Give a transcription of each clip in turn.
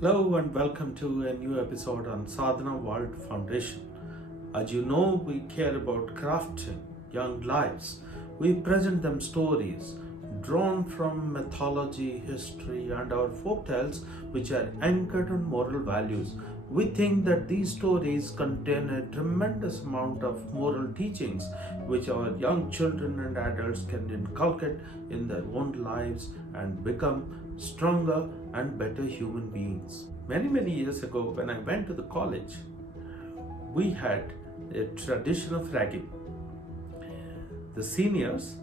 Hello and welcome to a new episode on Sadhana World Foundation. As you know, we care about crafting young lives. We present them stories drawn from mythology, history, and our folk tales, which are anchored on moral values. We think that these stories contain a tremendous amount of moral teachings which our young children and adults can inculcate in their own lives and become stronger and better human beings. Many years ago, when I went to the college, we had a tradition of ragging. The seniors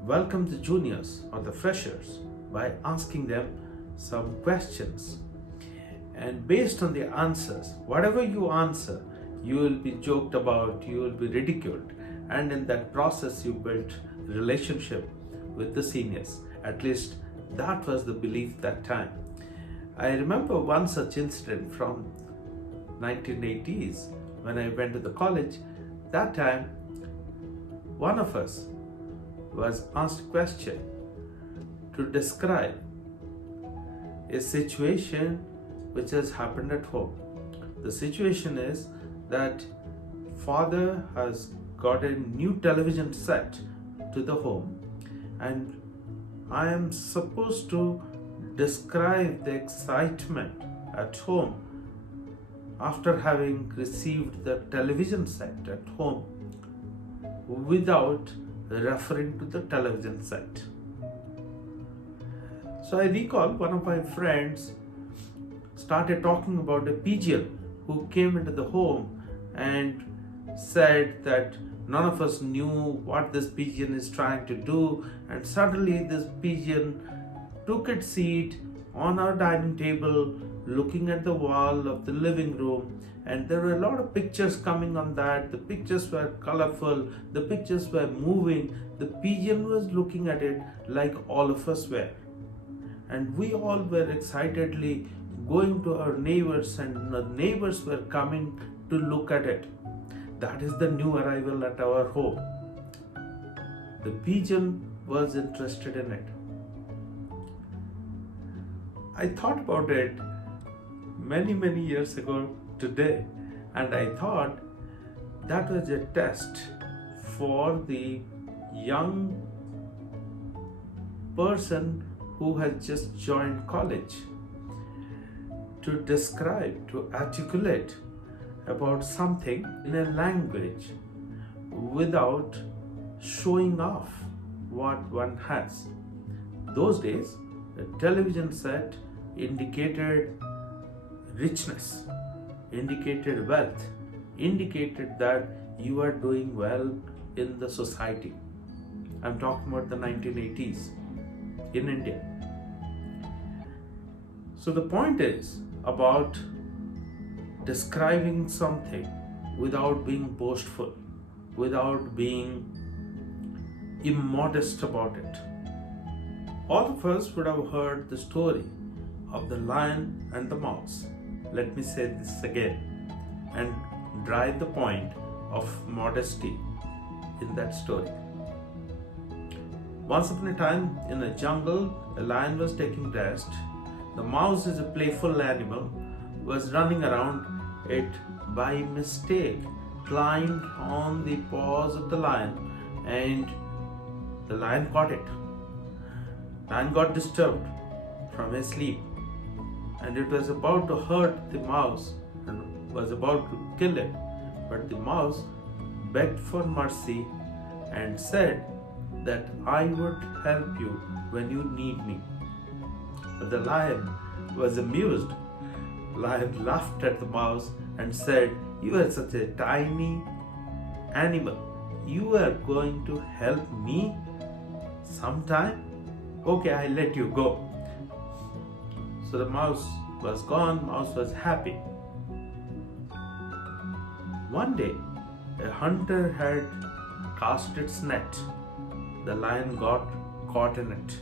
welcomed the juniors or the freshers by asking them some questions. And based on the answers, whatever you answer, you will be joked about, you will be ridiculed. And in that process, you built relationship with the seniors. At least that was the belief that time. I remember one such incident from 1980s when I went to the college. That time, one of us was asked a question to describe a situation which has happened at home. The situation is that father has got a new television set to the home, and I am supposed to describe the excitement at home after having received the television set at home without referring to the television set. So I recall one of my friends started talking about a pigeon who came into the home and said that none of us knew what this pigeon is trying to do, and suddenly this pigeon took its seat on our dining table looking at the wall of the living room, and there were a lot of pictures coming on that. The pictures were colorful, the pictures were moving, the pigeon was looking at it like all of us were, and we all were excitedly going to our neighbors, and the neighbors were coming to look at it. That is the new arrival at our home. The pigeon was interested in it. I thought about it many years ago today, and I thought that was a test for the young person who has just joined college to describe, to articulate about something in a language without showing off what one has. Those days, a television set indicated richness, indicated wealth, indicated that you are doing well in the society. I'm talking about the 1980s in India. So the point is about describing something without being boastful, without being immodest about it. All of us would have heard the story of the lion and the mouse. Let me say this again and drive the point of modesty in that story. Once upon a time in a jungle, a lion was taking rest. The mouse is a playful animal, was running around. It by mistake climbed on the paws of the lion, and the lion caught it. Lion got disturbed from his sleep, and it was about to hurt the mouse and was about to kill it. But the mouse begged for mercy and said that I would help you when you need me. But the lion was amused. Lion laughed at the mouse and said, "You are such a tiny animal. You are going to help me sometime? Okay, I'll let you go." So the mouse was gone, mouse was happy. One day, a hunter had cast its net. The lion got caught in it.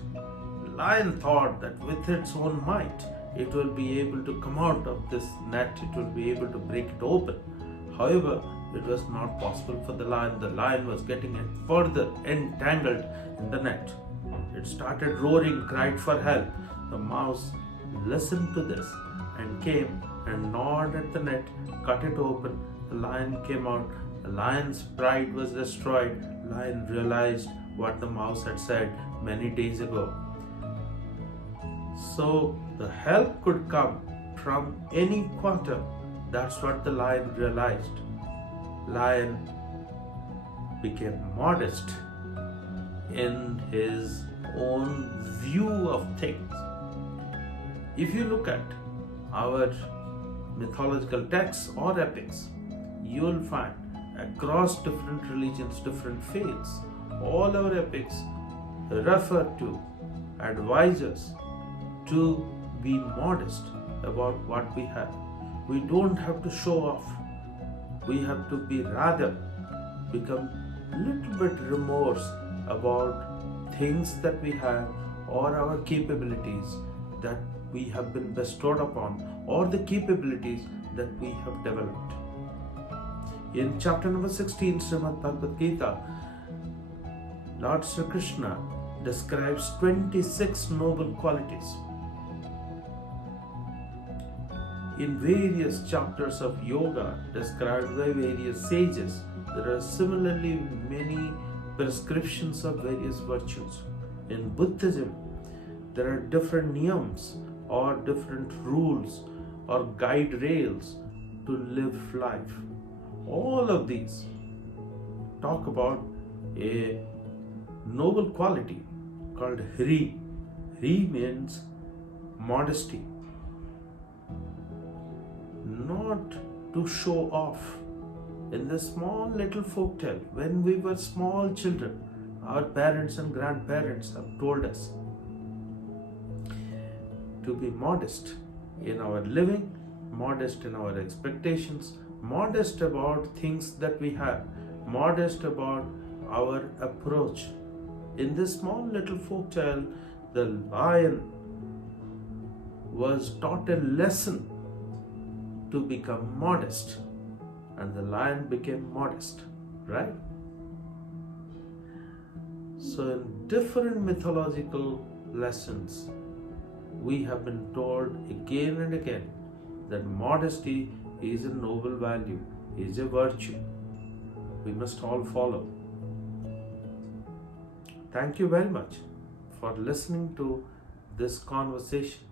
The lion thought that with its own might, it will be able to come out of this net, it will be able to break it open. However, it was not possible for the lion. The lion was getting further entangled in the net. It started roaring, cried for help. The mouse listened to this and came and gnawed at the net, cut it open. The lion came out. The lion's pride was destroyed. Lion realized what the mouse had said many days ago. So the help could come from any quarter. That's what the lion realized. Lion became modest in his own view of things. If you look at our mythological texts or epics, you will find across different religions, different faiths, all our epics refer to, advise us to be modest about what we have. We don't have to show off. We have to be rather become little bit remorse about things that we have or our capabilities that we have been bestowed upon or the capabilities that we have developed. In chapter number 16, Srimad Bhagavad Gita, Lord Sri Krishna describes 26 noble qualities. In various chapters of yoga described by various sages, there are similarly many prescriptions of various virtues. In Buddhism, there are different niyams or different rules or guide rails to live life. All of these talk about a noble quality called Hri. Hri means modesty. Not to show off. In the small little folktale, when we were small children, our parents and grandparents have told us to be modest in our living, modest in our expectations, modest about things that we have, modest about our approach. In this small little folktale, the lion was taught a lesson to become modest, and the lion became modest, right? So in different mythological lessons, we have been told again and again that modesty is a noble value, is a virtue. We must all follow. Thank you very much for listening to this conversation.